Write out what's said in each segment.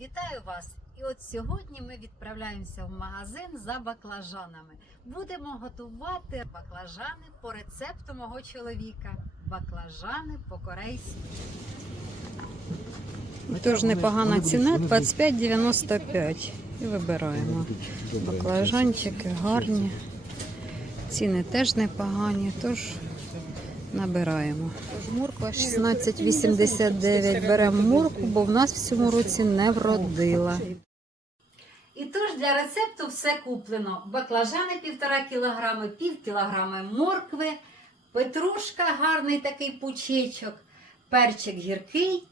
Вітаю вас! І от сьогодні ми відправляємося в магазин за баклажанами. Будемо готувати баклажани по рецепту мого чоловіка. Баклажани по-корейськи. Тож непогана ціна 25,95. І вибираємо. Баклажанчики гарні. Ціни теж непогані, тож набираємо. Морква 16,89. Беремо морку, бо в нас в цьому році не вродила. І тож для рецепту все куплено. Баклажани 1,5 кг, пів кілограми моркви, петрушка, гарний такий пучечок, перчик гіркий,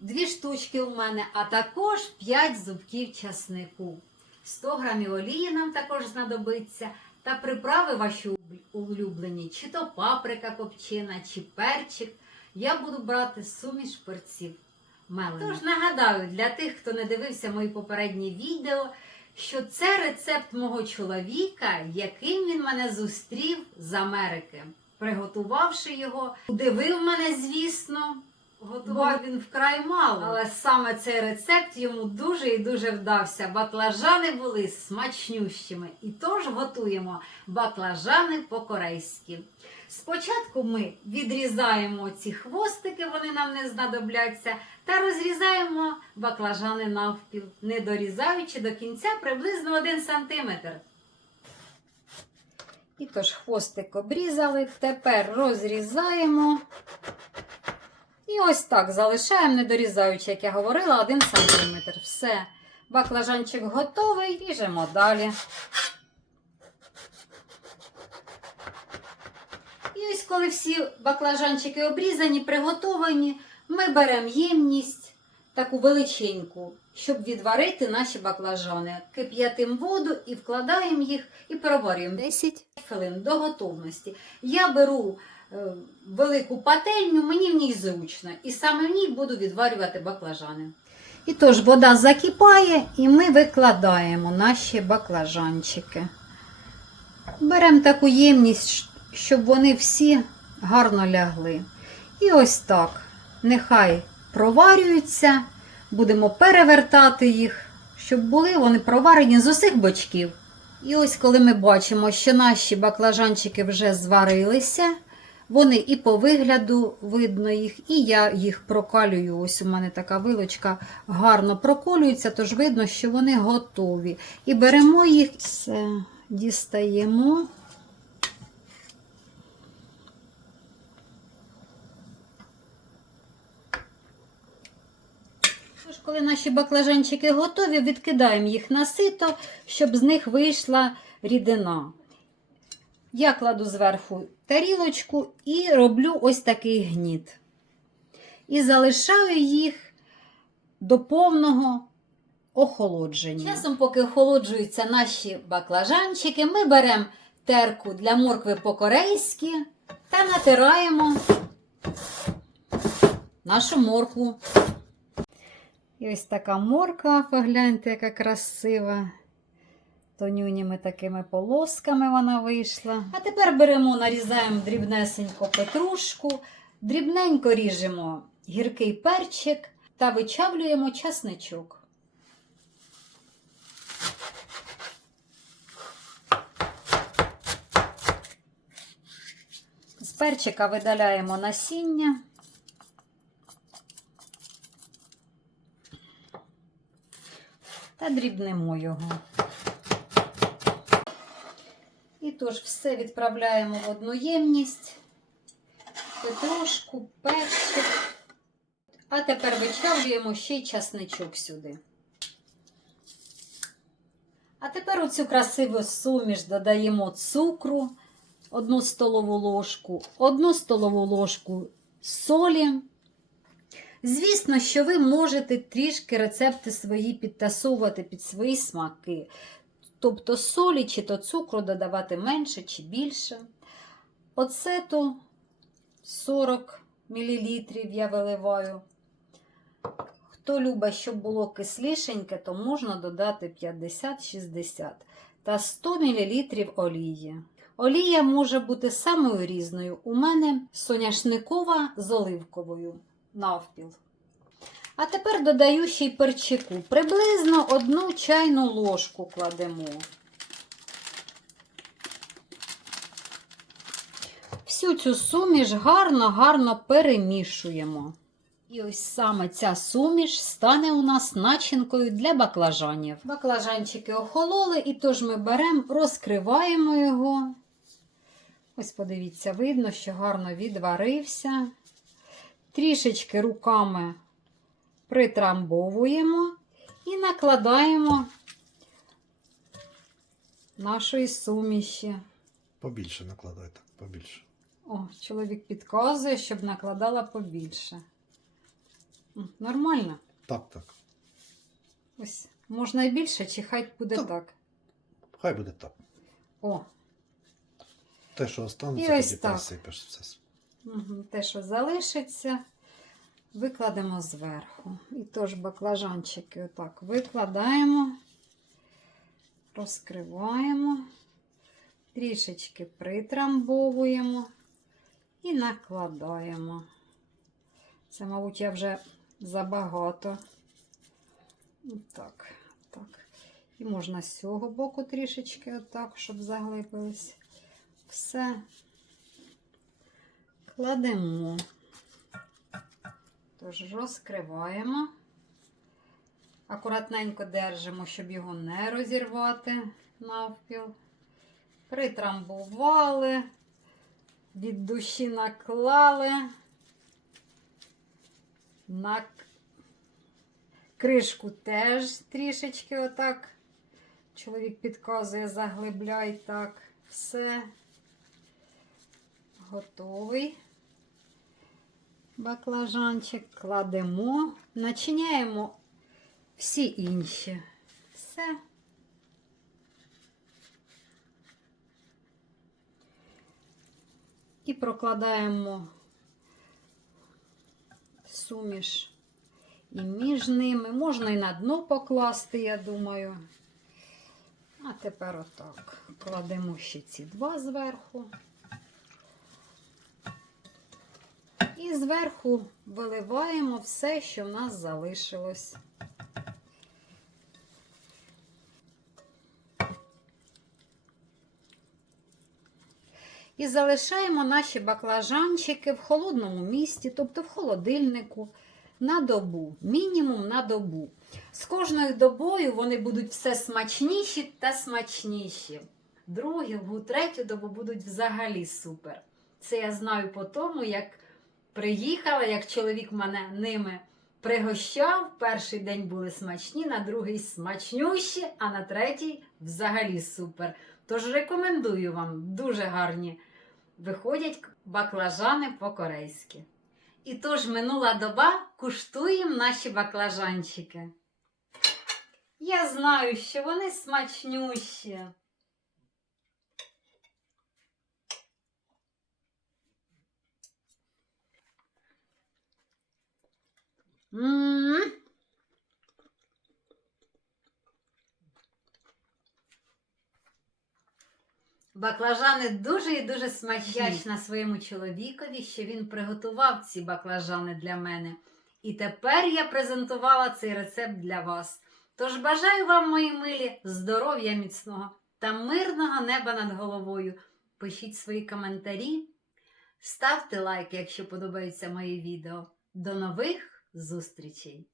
дві штучки у мене, а також 5 зубків часнику. 100 грамів олії нам також знадобиться. Та приправи ваші улюблені, чи то паприка копчена, чи перчик. Я буду брати суміш перців мелених. Тож нагадаю для тих, хто не дивився мої попередні відео, що це рецепт мого чоловіка, яким він мене зустрів з Америки. Приготувавши його, удивив мене, звісно. Готував він вкрай мало, але саме цей рецепт йому дуже і дуже вдався. Баклажани були смачнющими. І тож готуємо баклажани по-корейськи. Спочатку ми відрізаємо ці хвостики, вони нам не знадобляться, та розрізаємо баклажани навпіл, не дорізаючи до кінця приблизно 1 см. І тож хвостик обрізали, тепер розрізаємо. І ось так залишаємо, не дорізаючи, як я говорила, 1 см. Все. Баклажанчик готовий, ріжемо далі. І ось коли всі баклажанчики обрізані, приготовані, ми беремо ємність таку величеньку, щоб відварити наші баклажани. Кип'ятимо воду і вкладаємо їх і проварюємо 10 хвилин до готовності. Я беру велику пательню, мені в ній зручно, і саме в ній буду відварювати баклажани. І тож вода закипає, і ми викладаємо наші баклажанчики. Беремо таку ємність, щоб вони всі гарно лягли. І ось так. Нехай проварюються, будемо перевертати їх, щоб були вони проварені з усіх бочків. І ось коли ми бачимо, що наші баклажанчики вже зварилися, вони і по вигляду видно їх, і я їх прокалюю. Ось у мене така вилочка гарно проколюється, тож видно, що вони готові. І беремо їх, все, дістаємо. Коли наші баклажанчики готові, відкидаємо їх на сито, щоб з них вийшла рідина. Я кладу зверху тарілочку і роблю ось такий гніт. І залишаю їх до повного охолодження. Часом, поки охолоджуються наші баклажанчики, ми беремо терку для моркви по-корейськи та натираємо нашу моркву. І ось така морква, погляньте, яка красива. Тонюніми такими полосками вона вийшла. А тепер беремо, нарізаємо дрібнесенько петрушку, дрібненько ріжемо гіркий перчик та вичавлюємо часничок. З перчика видаляємо насіння. та дрібнемо його. Тож все відправляємо в одну ємність, петрушку, перчик. А тепер вичавлюємо ще й часничок сюди. А тепер у цю красиву суміш додаємо цукру, одну столову ложку, одну столову ложку солі. Звісно, що ви можете трішки рецепти свої підтасовувати під свої смаки. Тобто солі чи то цукру додавати менше чи більше. Оцету 40 мл я виливаю. Хто любить, щоб було кислішеньке, то можна додати 50-60 та 100 мл олії. Олія може бути самою різною. У мене соняшникова з оливковою навпіл. А тепер додаю ще й перчику. Приблизно одну чайну ложку кладемо. Всю цю суміш гарно-гарно перемішуємо. І ось саме ця суміш стане у нас начинкою для баклажанів. Баклажанчики охололи, і тож ми беремо, розкриваємо його. Ось подивіться, видно, що гарно відварився. Трішечки руками притрамбовуємо і накладаємо нашої суміші. Побільше накладайте, побільше. О, чоловік підказує, щоб накладала побільше. Нормально. Так, так. Ось можна і більше, чи хай буде Так. так. Хай буде так. О, Те, що останеться, тоді пересипеш все. угу. те, що залишиться, викладемо зверху. І тож баклажанчики отак викладаємо, розкриваємо, трішечки притрамбовуємо і накладаємо. Це, мабуть, я вже забагато. Так, так. І можна з цього боку трішечки отак, щоб заглибились. Все кладемо. Тож розкриваємо. Акуратненько держимо, щоб його не розірвати навпіл. Притрамбували, від душі наклали. На кришку теж трішечки отак. Чоловік підказує, заглибляй так. Все. Готовий. Баклажанчик кладемо, начиняємо всі інші. Все. І прокладаємо суміш і між ними. Можна і на дно покласти, я думаю. А тепер отак. Кладемо ще ці два зверху. І зверху виливаємо все, що в нас залишилось. І залишаємо наші баклажанчики в холодному місці, тобто в холодильнику, на добу, мінімум на добу. З кожною добою вони будуть все смачніші та смачніші. Другу, третю добу будуть взагалі супер. Це я знаю по тому, як приїхала, як чоловік мене ними пригощав. Перший день були смачні, на другий смачнющі, а на третій взагалі супер. Тож рекомендую вам дуже гарні виходять баклажани по-корейськи. І тож минула доба куштуємо наші баклажанчики. Я знаю, що вони смачнющі. М. Баклажани дуже і дуже смачні. Вдячна своєму чоловікові, що він приготував ці баклажани для мене. І тепер я презентувала цей рецепт для вас. Тож бажаю вам, мої милі, здоров'я міцного та мирного неба над головою. Пишіть свої коментарі, ставте лайк, якщо подобаються мої відео. До нових зустрічей!